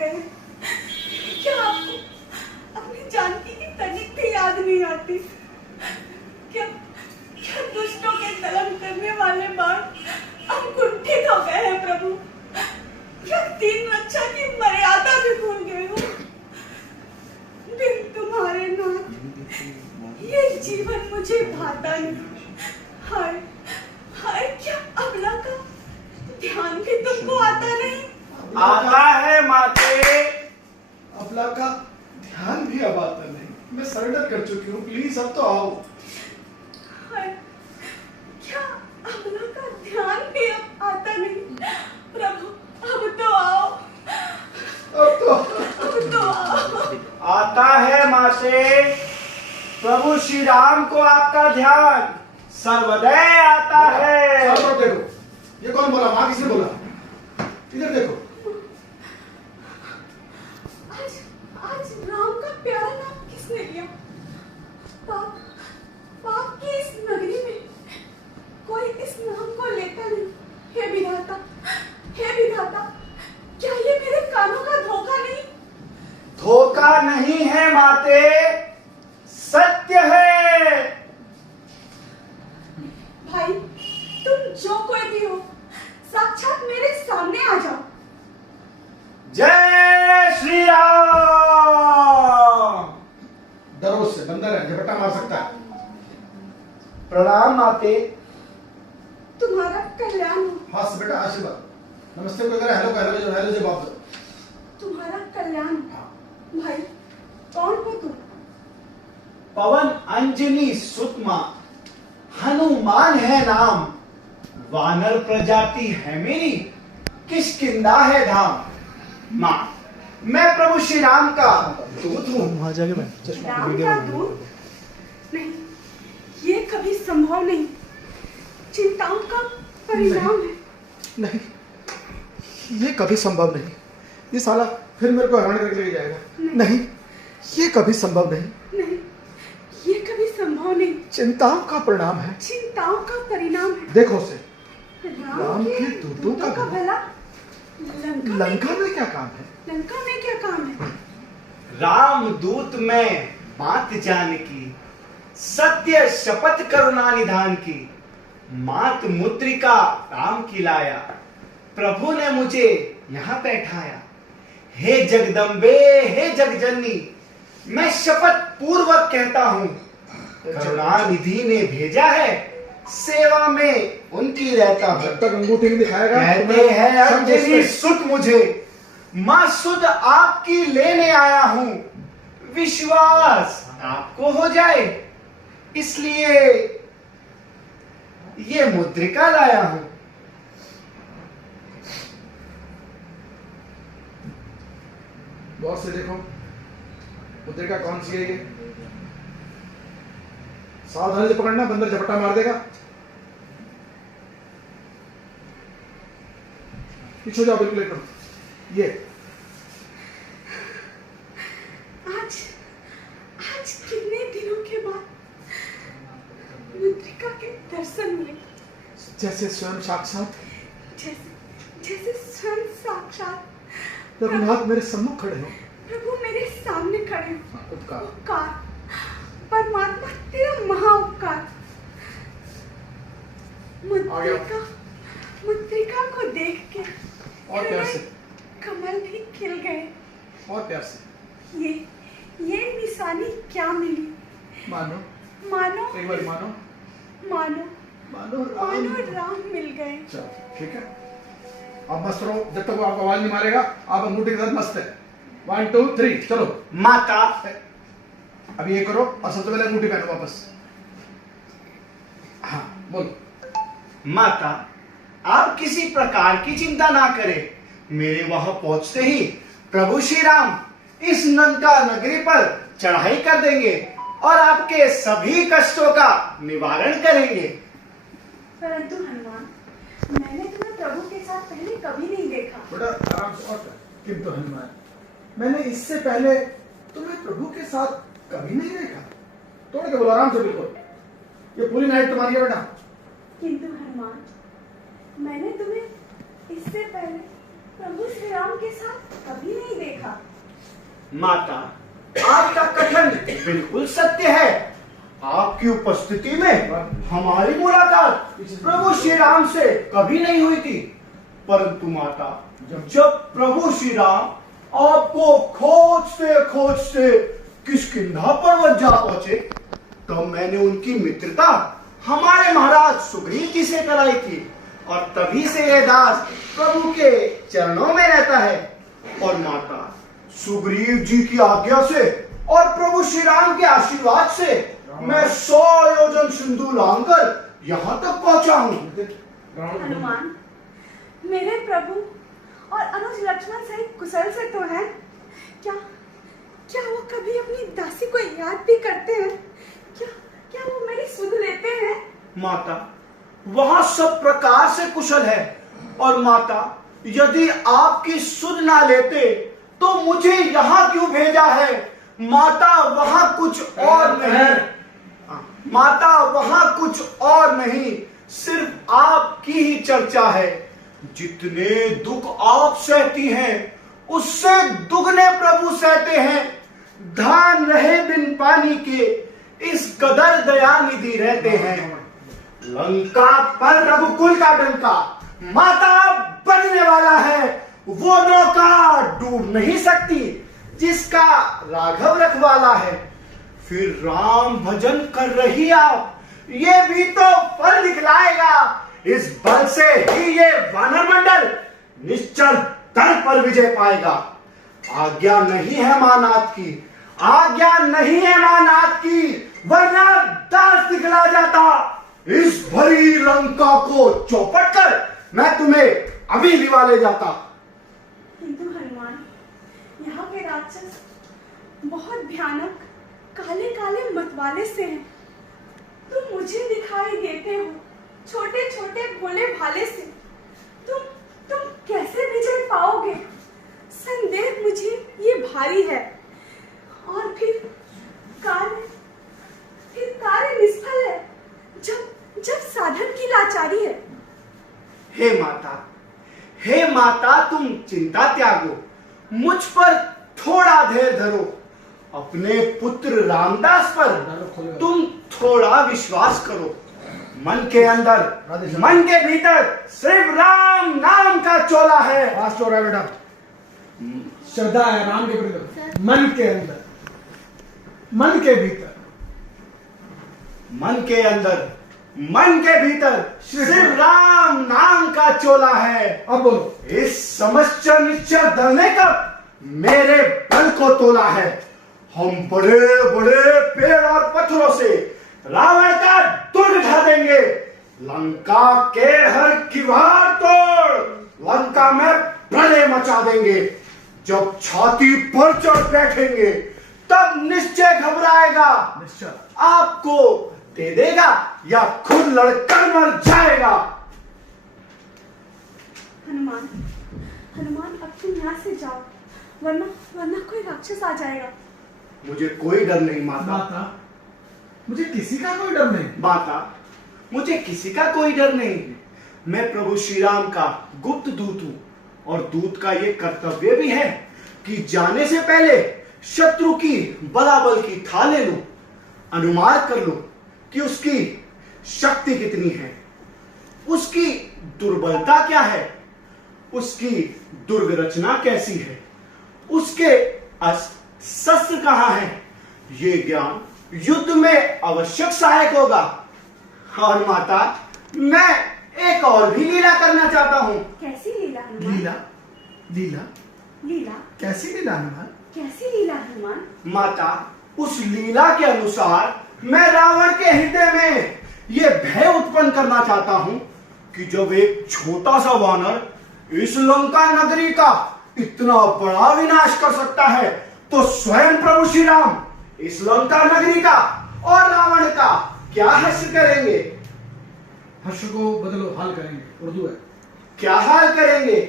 गए। क्या आपको अपनी जानकी की तनिक भी याद नहीं आती? क्या क्या दुष्टों के दलन करने वाले बाण अब कुंठित हो गए हैं प्रभु? क्या तीन रक्षा की मर्यादा भी भूल गए हो? बिन तुम्हारे नाथ ये जीवन मुझे भाता नहीं। हाय हाय, क्या अबला का ध्यान भी तुमको आता नहीं? आता है माते। अबला का ध्यान भी अब आता नहीं। मैं सरेंडर कर चुकी हूँ, प्लीज अब तो आओ। हाय, क्या अबला का ध्यान भी अब आता नहीं? प्रभु अब तो आओ, अब तो आओ। आता है माते। प्रभु श्री राम को आपका ध्यान सर्वदय आता है। सब लोग देखो, ये कौन बोला? माँ किसने बोला? इधर देखो। आज राम का प्यारा नाम किसने लिया? पाप पाप की इस नगरी में कोई इस नाम को लेता नहीं। हे विधाता, हे विधाता, क्या ये मेरे कानों का धोखा नहीं? धोखा नहीं है माते, सत्य है। भाई, तुम जो कोई भी हो, साक्षात मेरे सामने आ जाओ। जय श्री राम। डरो से, बंदर है, झपट्टा मार सकता है। प्रणाम माते। तुम्हारा कल्याण हो। हाथ से बेटा आशीर्वाद। नमस्ते को अगर हेलो का हेलो जवाब दो। तुम्हारा कल्याण हो। भाई, कौन हो तुम? पवन अंजनी सुतमा, हनुमान है नाम। वानर प्रजाति है मेरी, किष्किंधा है धाम। माँ, मैं प्रभु श्री राम का दूत हूँ। वहां जाके राम का दूत? नहीं, ये कभी संभव नहीं। चिंताओं का परिणाम है। नहीं, ये कभी संभव नहीं। ये साला फिर मेरे को हरण करके ले जाएगा। नहीं, ये कभी संभव नहीं। नहीं, ये कभी संभव नहीं। चिंताओं का परिणाम है। चिंताओं का परिणाम है। देखो से, राम के दूतों का भला लंका में क्या काम है? लंका में क्या काम है? राम दूत में मात जानकी, सत्य शपथ करुणा निधान की। मात मुद्रिका राम की लाया, प्रभु ने मुझे यहाँ बैठाया। हे जगदम्बे, हे जगजननी, मैं शपथ पूर्वक कहता हूँ, करुणा निधि ने भेजा है, सेवा में उनकी रहता हूँ। जब तक अंगूठी नहीं दिखाएगा कहते हैं अंजनी सुत मुझे, माँ सुध आपकी लेने आया हूँ। विश्वास आपको हो जाए, इसलिए ये मुद्रिका लाया हूँ। गौर से देखो, मुद्रिका कौन सी है ये? सावधानी से पकड़ना, बंदर झपट्टा मार देगा। पीछे जाओ, बिल्कुल एकदम। ये आज कितने दिनों के बाद मुद्रिका के दर्शन हुए। जैसे स्वयं साक्षात, जैसे स्वयं साक्षात रघुनाथ मेरे सम्मुख खड़े हो। प्रभु मेरे सामने खड़े हो। उपकार, उपकार, परमात्मा तेरा महा उपकार। मुद्रिका को देख के और प्यार से, कमल भी खिल गए। और प्यार से। ये निशानी क्या मिली? मानो, मानो एक बार मानो, मानो मानो मानो राम मिल गए। चलो ठीक है, आप मस्त रहो। जब तक वो आपको आवाज नहीं मारेगा, आप अंगूठी के साथ मस्त है। 1 2 3 चलो। माता, अभी ये करो और सबसे पहले अंगूठी पहनो वापस। हाँ बोलो। माता, आप किसी प्रकार की चिंता ना करें। मेरे वहां पहुंचते ही प्रभु श्री राम इस लंका नगरी पर चढ़ाई कर देंगे और आपके सभी कष्टों का निवारण करेंगे। परंतु हनुमान, मैंने तुम्हें प्रभु के साथ पहले कभी नहीं देखा। बेटा आराम से। और किंतु हनुमान, मैंने इससे पहले तुम्हें प्रभु के साथ कभी नहीं देखा। तोड़ के बोलो आराम से, बिल्कुल। ये पूरी नाइट तुम्हारी है बेटा। किंतु हनुमान, मैंने तुम्हें इससे पहले प्रभु श्री राम के साथ कभी नहीं देखा। माता, आपका कथन बिल्कुल सत्य है। आपकी उपस्थिति में हमारी मुलाकात प्रभु श्री राम से कभी नहीं हुई थी। परंतु माता, जब प्रभु श्री राम आपको खोजते खोजते किष्किंधा पर्वत जा पहुंचे, तब मैंने उनकी मित्रता हमारे महाराज सुग्रीव जी से कराई थी, और तभी से यह दास प्रभु के चरणों में रहता है। और माता, सुग्रीव जी की आज्ञा से और प्रभु श्री राम के आशीर्वाद से मैं 100 योजन सिंधु लांघकर यहाँ तक पहुंचा हूँ। हनुमान, मेरे प्रभु और अनुज लक्ष्मण सहित कुशल से तो हैं। क्या वो कभी अपनी दासी को याद भी करते हैं? क्या वो मेरी सुध लेते हैं? माता, वहां सब प्रकार से कुशल है। और माता, यदि आपकी सुध ना लेते तो मुझे यहाँ क्यों भेजा है? माता, वहां कुछ और नहीं। माता, वहां कुछ और नहीं, सिर्फ आपकी ही चर्चा है। जितने दुख आप सहती हैं, उससे दुगने प्रभु सहते हैं। धान रहे बिन पानी के, इस कदर दयानिधि रहते हैं। लंका पर रघुकुल का डंका माता बनने वाला है। वो नौका डूब नहीं सकती जिसका राघव रखवाला है। फिर राम भजन कर रही आप, ये भी तो फल दिखलाएगा। इस बल से ही ये वानर मंडल निश्चल तल पर विजय पाएगा। आज्ञा नहीं है मानाथ की, आज्ञा नहीं है मानाथ की, वरना दास दिखला जाता। इस भरी लंका को चौपट कर मैं तुम्हें अभी लिवा ले जाता। किंतु हनुमान, यहाँ के राक्षस बहुत भयानक काले काले मतवाले से हैं। तुम मुझे दिखाई देते हो छोटे छोटे भोले भाले से। तुम कैसे विजय पाओगे? संदेह मुझे ये भारी है। और फिर कार्य निष्फल है जब साधन की लाचारी है। हे माता, तुम चिंता त्यागो, मुझ पर थोड़ा धैर्य धरो। अपने पुत्र रामदास पर तुम थोड़ा विश्वास करो। मन के अंदर, मन के भीतर सिर्फ राम नाम का चोला है। चोरा है बेटा, श्रद्धा है राम के प्रति। मन के अंदर, मन के भीतर, मन के अंदर, मन के भीतर सिर्फ राम नाम का चोला है। अब बोलो। इस समस्या निश्चय दल ने कब मेरे बल को तोला है। हम बड़े बड़े पेड़ और पत्थरों से रावण का दुर्ग ढा देंगे। लंका के हर किवाड़ तोड़ लंका में प्रलय मचा देंगे। जब छाती पर चढ़ बैठेंगे तब निश्चय घबराएगा। निश्चय आपको दे देगा या खुद लड़कर मर जाएगा। हनुमान, अब तुम यहाँ से जाओ, वरना कोई राक्षस आ जाएगा। मुझे कोई डर नहीं माता। मुझे किसी का कोई डर नहीं। माता, मुझे किसी का कोई डर नहीं। मैं प्रभु श्री राम का गुप्त दूत हूँ, और दूत का ये कर्तव्य भी है कि जाने से पहले शत्रु की बलाबल की था ले लूं, अनुमान कर लूं कि उसकी शक्ति कितनी है, उसकी दुर्बलता क्या है, उसकी दुर्ग रचना कैसी है, उसके शस्त्र कहां है। ये ज्ञान युद्ध में आवश्यक सहायक होगा। और माता, मैं एक और भी लीला करना चाहता हूँ। कैसी लीला हनुमान? लीला कैसी लीला हनुमान? कैसी लीला हनुमान? माता, उस लीला के अनुसार मैं रावण के हृदय में ये भय उत्पन्न करना चाहता हूं कि जब एक छोटा सा वानर इस लंका नगरी का इतना बड़ा विनाश कर सकता है, तो स्वयं प्रभु श्री राम इस लंका नगरी का और रावण का क्या हर्ष करेंगे? हर्ष को बदलो, हाल करेंगे, उर्दू है। क्या हाल करेंगे?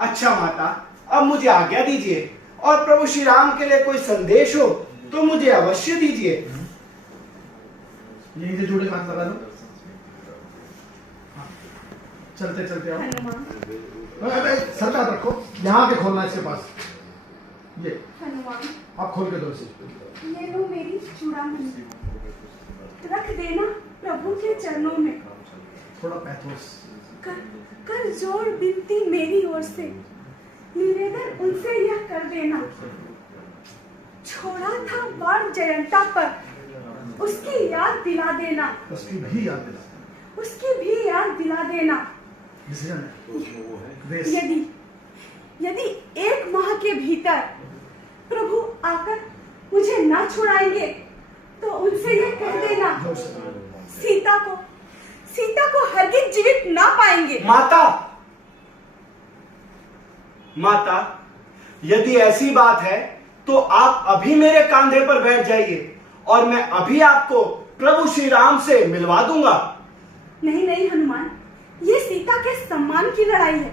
अच्छा माता, अब मुझे आज्ञा दीजिए, और प्रभु श्री राम के लिए कोई संदेश हो तो मुझे अवश्य दीजिए। यहीं से जुड़े हाथ लगा दो। चलते चलते आओ। हनुमान सर पे हाथ रखो, यहाँ के खोलना इसके पास। ये हनुमान आप खोल के दो इसे। ये लो मेरी चूड़ामणि, रख देना प्रभु के चरणों में। थोड़ा पैथोस। कर जोड़ विनती मेरी ओर से, निवेदन उनसे यह कर देना। छोड़ा था बाण जयंता पर, उसकी याद दिला देना। उसकी भी याद दिला। उसकी भी याद दिला देना। डिसीजन है। यदि यदि 1 माह के भीतर प्रभु आकर मुझे ना छुड़ाएंगे तो उनसे यह कह देना, सीता को हरगिज जीवित ना पाएंगे। माता, यदि ऐसी बात है तो आप अभी मेरे कंधे पर बैठ जाइए और मैं अभी आपको प्रभु श्री राम से मिलवा दूंगा। नहीं हनुमान, ये सीता के सम्मान की लड़ाई है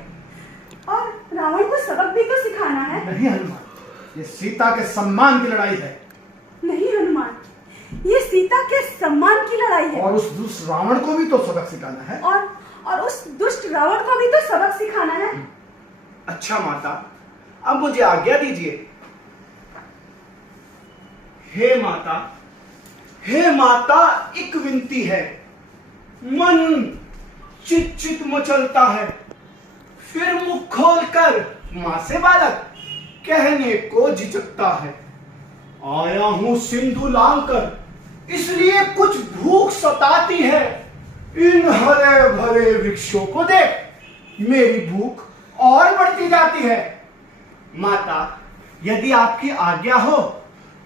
और रावण को सबक भी तो सिखाना है। नहीं हनुमान, ये सीता के सम्मान की लड़ाई है। नहीं हनुमान, ये सीता के सम्मान की लड़ाई है और उस दुष्ट रावण को भी तो सबक सिखाना है। और उस दुष्ट रावण को भी तो सबक सिखाना है। अच्छा माता, अब मुझे आज्ञा दीजिए। हे माता, एक विनती है। मन चित मचलता है, फिर मुख खोलकर मां से बालक कहने को झिझकता है। आया हूं सिंधु लांघकर, इसलिए कुछ भूख सताती है। इन हरे भरे वृक्षों को देख मेरी भूख और बढ़ती जाती है। माता, यदि आपकी आज्ञा हो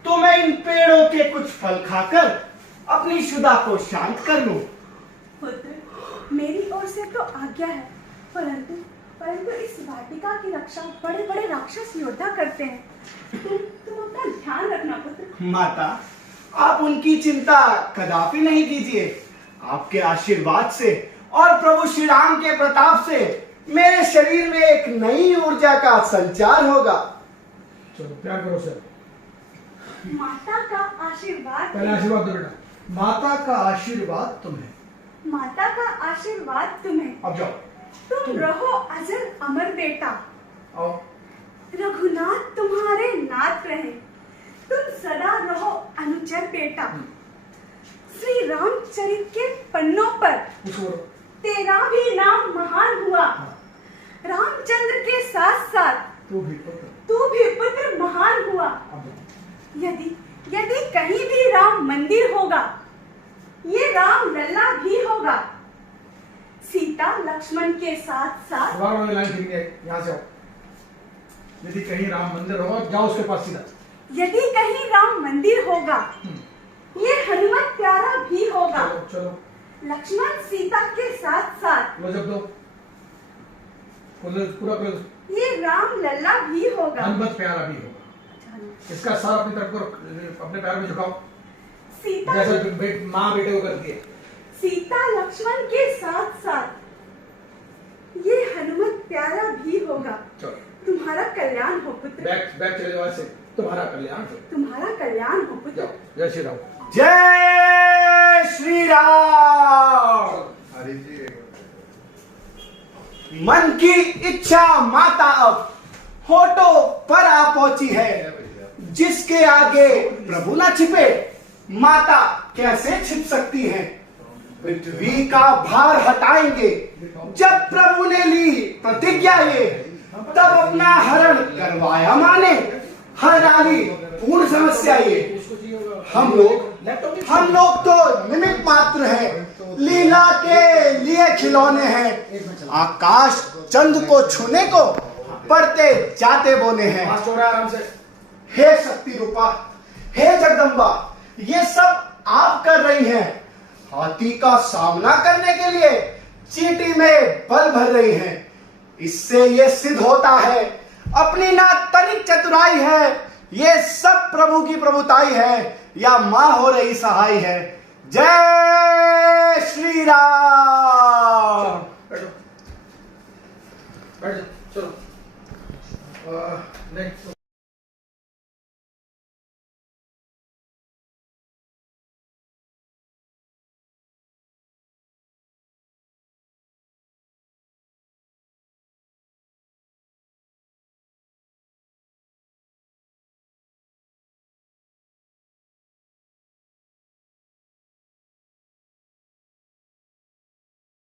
तो मैं इन पेड़ों के कुछ फल खाकर अपनी शुदा को शांत कर लूं। पुत्र, मेरी ओर से तो आज्ञा है, परंतु इस वाटिका की रक्षा बड़े बड़े राक्षस योद्धा करते हैं। तुम अपना ध्यान रखना पुत्र। माता, आप उनकी चिंता कदापि नहीं कीजिए। आपके आशीर्वाद से और प्रभु श्री राम के प्रताप से मेरे शरीर में एक नई ऊर्जा का संचार होगा। चलो प्यार करो सर। माता का आशीर्वाद। पहले आशीर्वाद दो बेटा। माता का आशीर्वाद तुम्हें। माता का आशीर्वाद तुम्हें। अब जाओ। तुम रहो अजर अमर बेटा। आओ। रघुनाथ तुम्हारे नाथ रहे, तुम सदा रहो अनुचर बेटा। श्री रामचरित के पन्नों पर तेरा भी नाम महान हुआ। रामचंद्र के साथ साथ तू भी पुत्र महान हुआ। यदि कहीं भी राम मंदिर होगा, ये राम लल्ला भी होगा। सीता लक्ष्मण के साथ साथ। यहाँ से आओ। यदि कहीं राम मंदिर होगा, जाओ उसके पास सीधा। यदि कहीं राम मंदिर होगा, ये हनुमत प्यारा भी होगा। चलो। लक्ष्मण सीता के साथ साथ। लो जब दो। पूरा कर। ये राम लल्ला भी होगा। हनुमत प्यारा भी होगा। इसका सर अपनी तरफ को अपने पैर में झुकाओ। सीता जैसे माँ बेटे को करती है। सीता लक्ष्मण के साथ साथ ये हनुमत प्यारा भी होगा। चलो। तुम्हारा कल्याण हो पुत्र। बैक चले जाओ ऐसे। तुम्हारा कल्याण हो। तुम्हारा कल्याण हो पुत्र। जय श्री राम। जय श्री राम। हरि जी। मन की इच्छा माता अब होठों पर आ पहुंची है। जिसके आगे प्रभु न छिपे, माता कैसे छिप सकती हैं। पृथ्वी का भार हटाएंगे जब प्रभु ने ली प्रतिज्ञा ये, तब अपना हरण करवाया माने। हर डाली पूर्ण समस्या ये। हम लोग तो निमित्त मात्र हैं, लीला के लिए खिलौने हैं। आकाश चंद को छूने को पड़ते जाते बोने हैं। आराम से। हे शक्ति रूपा, हे जगदम्बा, ये सब आप कर रही हैं। हाथी का सामना करने के लिए चींटी में बल भर रही हैं। इससे ये सिद्ध होता है अपनी ना तनिक चतुराई है। ये सब प्रभु की प्रभुताई है या मां हो रही सहाय है। जय श्री राम।